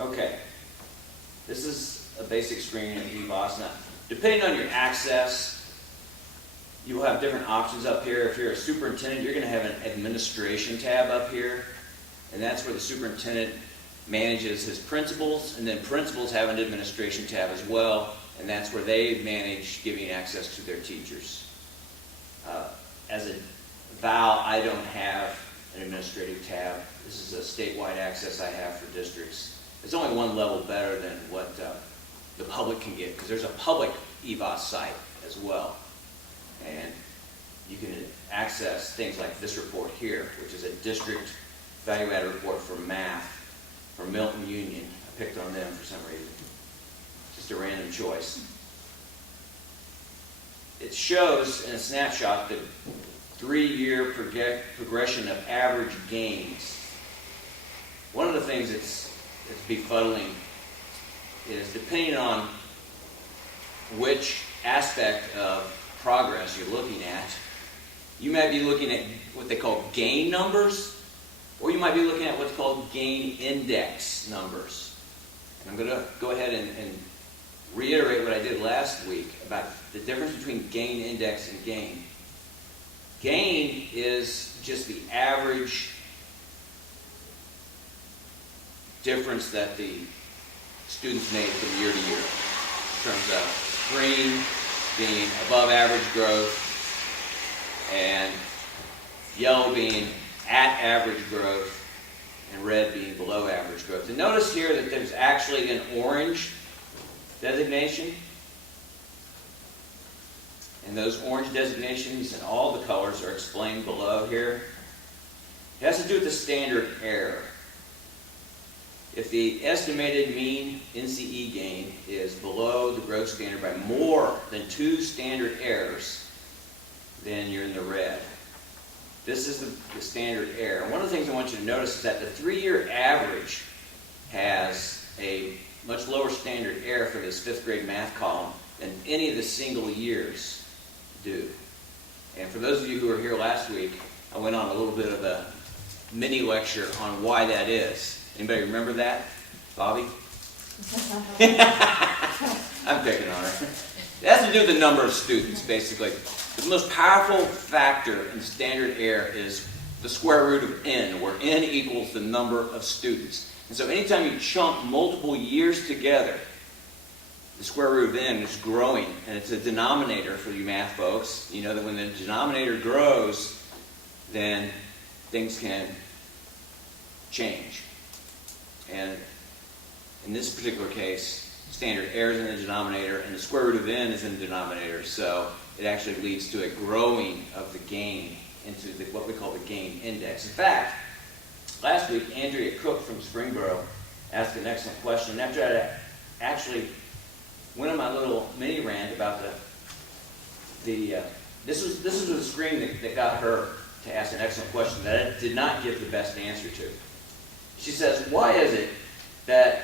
Okay, this is a basic screen of EVOS. Now, depending on your access, you will have different options up here. If you're a superintendent, you're going to have an administration tab up here, and that's where the superintendent manages his principals, and then principals have an administration tab as well, and that's where they manage giving access to their teachers. As a VAL, I don't have an administrative tab. This is a statewide access I have for districts. It's only one level better than what the public can get, because there's a public EVOS site as well. And you can access things like this report here, which is a district value-added report for math for Milton Union. I picked on them for some reason. Just a random choice. It shows in a snapshot the 3-year progression of average gains. One of the things that's befuddling is, depending on which aspect of progress you're looking at, you might be looking at what they call gain numbers, or you might be looking at what's called gain index numbers. And I'm going to go ahead and reiterate what I did last week about the difference between gain index and gain. Gain is just the average difference that the students made from year to year, in terms of green being above average growth and yellow being at average growth and red being below average growth. And notice here that there's actually an orange designation, and those orange designations and all the colors are explained below here. It has to do with the standard error. If the estimated mean NCE gain is below the growth standard by more than 2 standard errors, then you're in the red. This is the standard error. And one of the things I want you to notice is that the 3-year average has a much lower standard error for this 5th grade math column than any of the single years do. And for those of you who were here last week, I went on a little bit of a mini lecture on why that is. Anybody remember that? Bobby? I'm picking on her. It has to do with the number of students, basically. The most powerful factor in standard error is the square root of n, where n equals the number of students. And so anytime you chunk multiple years together, the square root of n is growing, and it's a denominator for you math folks. You know that when the denominator grows, then things can change. And in this particular case, standard error is in the denominator, and the square root of n is in the denominator. So it actually leads to a growing of the gain into what we call the gain index. In fact, last week, Andrea Cook from Springboro asked an excellent question. And after I actually went on my little mini rant about this was a screen that got her to ask an excellent question that I did not give the best answer to. She says, why is it that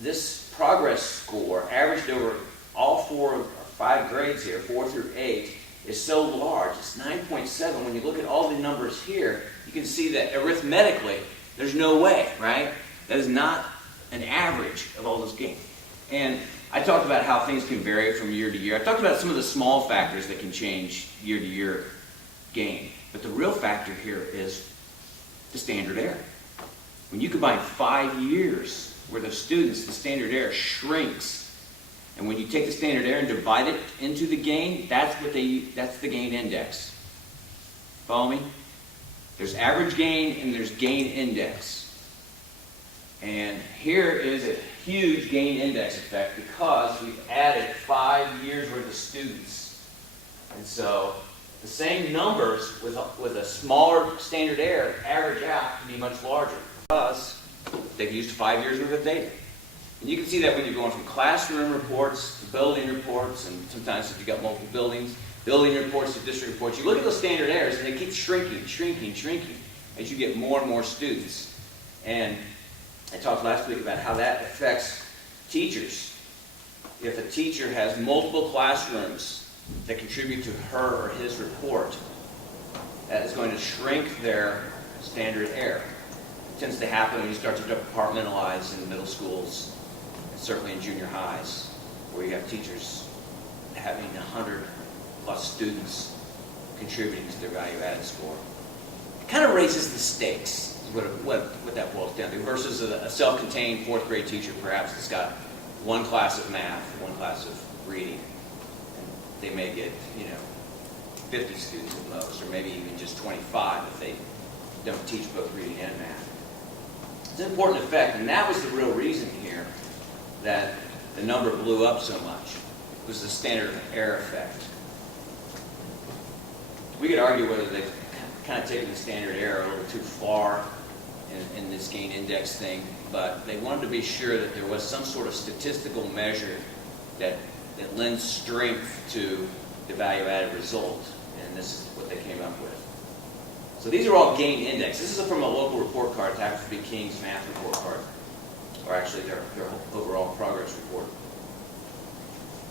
this progress score, averaged over all 4 or 5 grades here, 4 through 8, is so large? It's 9.7. When you look at all the numbers here, you can see that arithmetically, there's no way, right? That is not an average of all those gains. And I talked about how things can vary from year to year. I talked about some of the small factors that can change year to year gain. But the real factor here is the standard error. When you combine 5 years worth of students, the standard error shrinks. And when you take the standard error and divide it into the gain, that's the gain index. Follow me? There's average gain and there's gain index. And here is a huge gain index effect because we've added 5 years worth of students. And so the same numbers with a smaller standard error average out to be much larger because they've used 5 years worth of data. And you can see that when you're going from classroom reports to building reports, and sometimes if you've got multiple buildings, building reports to district reports, you look at those standard errors and they keep shrinking as you get more and more students. And I talked last week about how that affects teachers. If a teacher has multiple classrooms that contribute to her or his report, that is going to shrink their standard error. tends to happen when you start to departmentalize in middle schools, and certainly in junior highs, where you have teachers having 100 plus students contributing to their value-added score. It kind of raises the stakes, is what that boils down to, versus a self-contained fourth grade teacher perhaps that's got one class of math, one class of reading, and they may get, 50 students at most, or maybe even just 25 if they don't teach both reading and math. It's an important effect, and that was the real reason here that the number blew up so much. It was the standard error effect. We could argue whether they've kind of taken the standard error a little too far in this gain index thing, but they wanted to be sure that there was some sort of statistical measure that lends strength to the value-added result, and this is what they came up with. So these are all gain index. This is from a local report card, Tackleford King's math report card, or actually their overall progress report.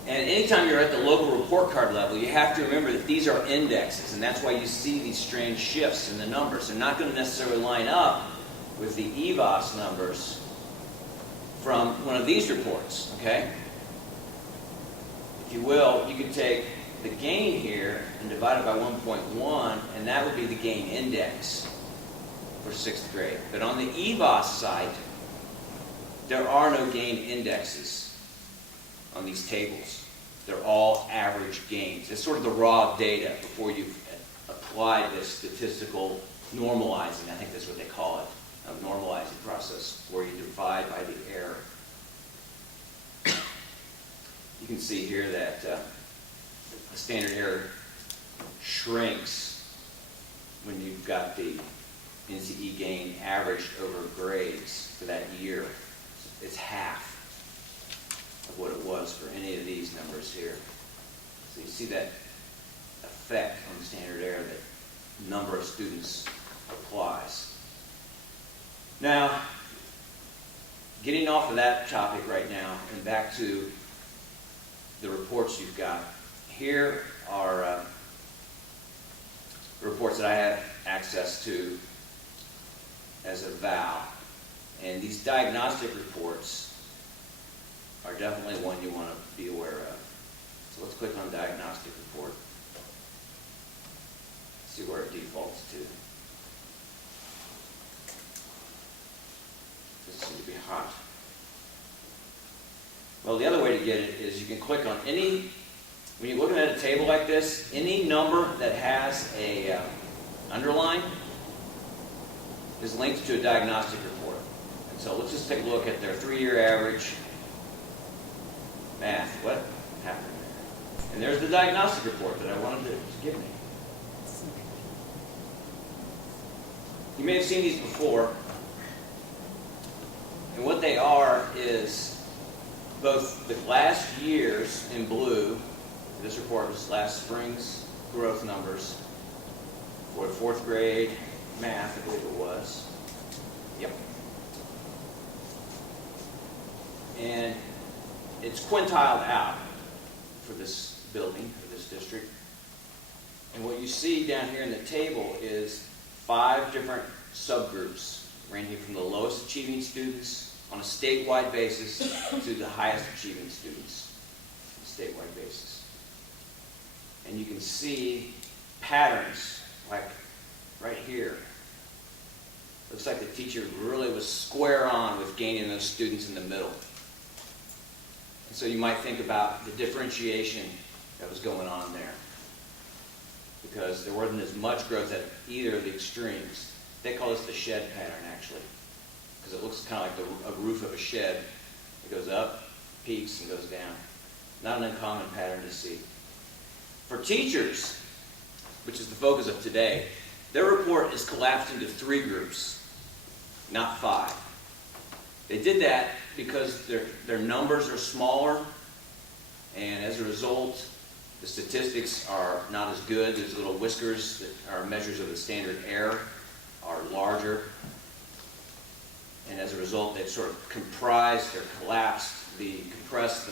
And anytime you're at the local report card level, you have to remember that these are indexes, and that's why you see these strange shifts in the numbers. They're not going to necessarily line up with the EVOS numbers from one of these reports, okay? If you will, you could take the gain here and divide it by 1.1, and that would be the gain index for 6th grade. But on the EVOS site, there are no gain indexes on these tables. They're all average gains. It's sort of the raw data before you've applied this statistical normalizing, I think that's what they call it, a normalizing process, where you divide by the error. You can see here that the standard error shrinks when you've got the NCE gain averaged over grades for that year. It's half of what it was for any of these numbers here. So you see that effect on the standard error that number of students applies. Now, getting off of that topic right now and back to the reports you've got. Here are reports that I have access to as a VAL. And these diagnostic reports are definitely one you want to be aware of. So let's click on diagnostic report. See where it defaults to. This seems to be hot. Well, the other way to get it is you can click on any, when you're looking at a table like this, any number that has a underline is linked to a diagnostic report. And so let's just take a look at their 3-year average math. What happened there? And there's the diagnostic report that I wanted to give me. You may have seen these before. And what they are is both the last year's in blue, this report was last spring's growth numbers for the 4th grade math, I believe it was. Yep. And it's quintiled out for this building, for this district. And what you see down here in the table is 5 different subgroups, ranging from the lowest achieving students on a statewide basis to the highest achieving students on a statewide basis. And you can see patterns, like right here. Looks like the teacher really was square on with gaining those students in the middle. And so you might think about the differentiation that was going on there, because there wasn't as much growth at either of the extremes. They call this the shed pattern, actually, because it looks kind of like a roof of a shed. It goes up, peaks, and goes down. Not an uncommon pattern to see. For teachers, which is the focus of today, their report is collapsed into 3 groups, not 5. They did that because their numbers are smaller, and as a result, the statistics are not as good. Those little whiskers that are measures of the standard error are larger. And as a result, they've sort of compressed the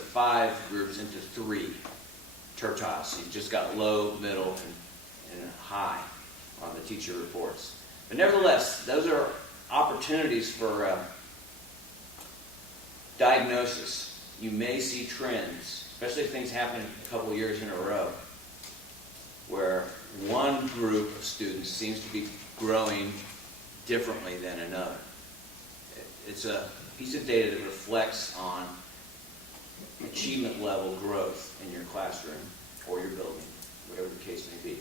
5 groups into 3 tertiles. So you've just got low, middle, and high on the teacher reports. But nevertheless, those are opportunities for diagnosis. You may see trends, especially if things happen a couple years in a row, where one group of students seems to be growing differently than another. It's a piece of data that reflects on achievement level growth in your classroom or your building, whatever the case may be.